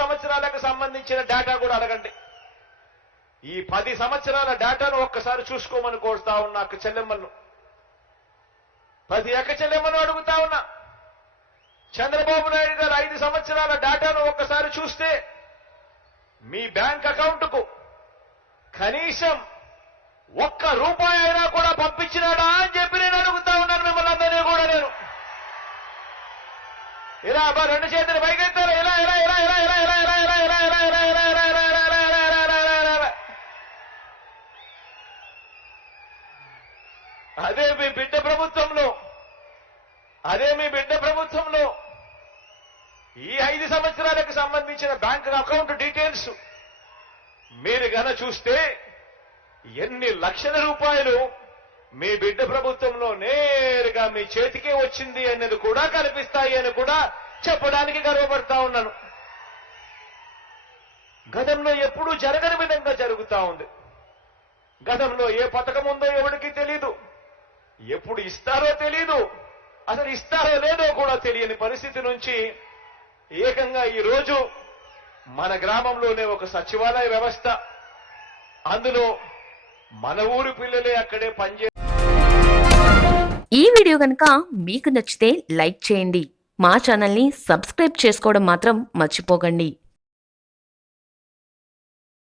సంవత్సరాలకు సంబంధించిన డేటా కూడా అడగండి. ఈ 10 సంవత్సరాల డేటాను ఒక్కసారి చూసుకోమని కోరుతా ఉన్నా అక్క చెల్లెమ్మలను, ప్రతి అక్క చెల్లెమ్మను అడుగుతా ఉన్నా. చంద్రబాబు నాయుడు గారు 5 సంవత్సరాల డేటాను ఒక్కసారి చూస్తే మీ బ్యాంక్ అకౌంట్కు కనీసం ₹1 అయినా కూడా పంపించినాడా అని చెప్పి నేను అడుగుతా ఉన్నాను మిమ్మల్ని అందరినీ కూడా. నేను ఇలా అబ్బా 2 చేతులు పైకెత్తారు. ఇలా ఇలా ఇలా ఇలా ఇలా ఇలా ఇలా ఇలా ఇలా ఇలా ఇలా ఇలా ఇలా ఇలా అదే మీ బిడ్డ ప్రభుత్వంలో ఈ 5 సంవత్సరాలకు సంబంధించిన బ్యాంక్ అకౌంట్ డీటెయిల్స్ మీరు గన చూస్తే ఎన్ని లక్షల రూపాయలు మీ బిడ్డ ప్రభుత్వంలో నేరుగా మీ చేతికే వచ్చింది అనేది కూడా కనిపిస్తాయి అని కూడా చెప్పడానికి గర్వపడతా ఉన్నాను. గతంలో ఎప్పుడూ జరగని విధంగా జరుగుతా ఉంది. గతంలో ఏ పథకం ఉందో ఎవరికి తెలీదు, ఎప్పుడు ఇస్తారో తెలీదు, అసలు ఇస్తారో లేదో కూడా తెలియని పరిస్థితి నుంచి ఏకంగా ఈ రోజు మన గ్రామంలోనే ఒక సచివాలయ వ్యవస్థ, అందులో మన ఊరి పిల్లలే అక్కడే పనిచే. ఈ వీడియో కనుక మీకు నచ్చితే లైక్ చేయండి. మా ఛానల్ని సబ్స్క్రైబ్ చేసుకోవడం మాత్రం మర్చిపోకండి.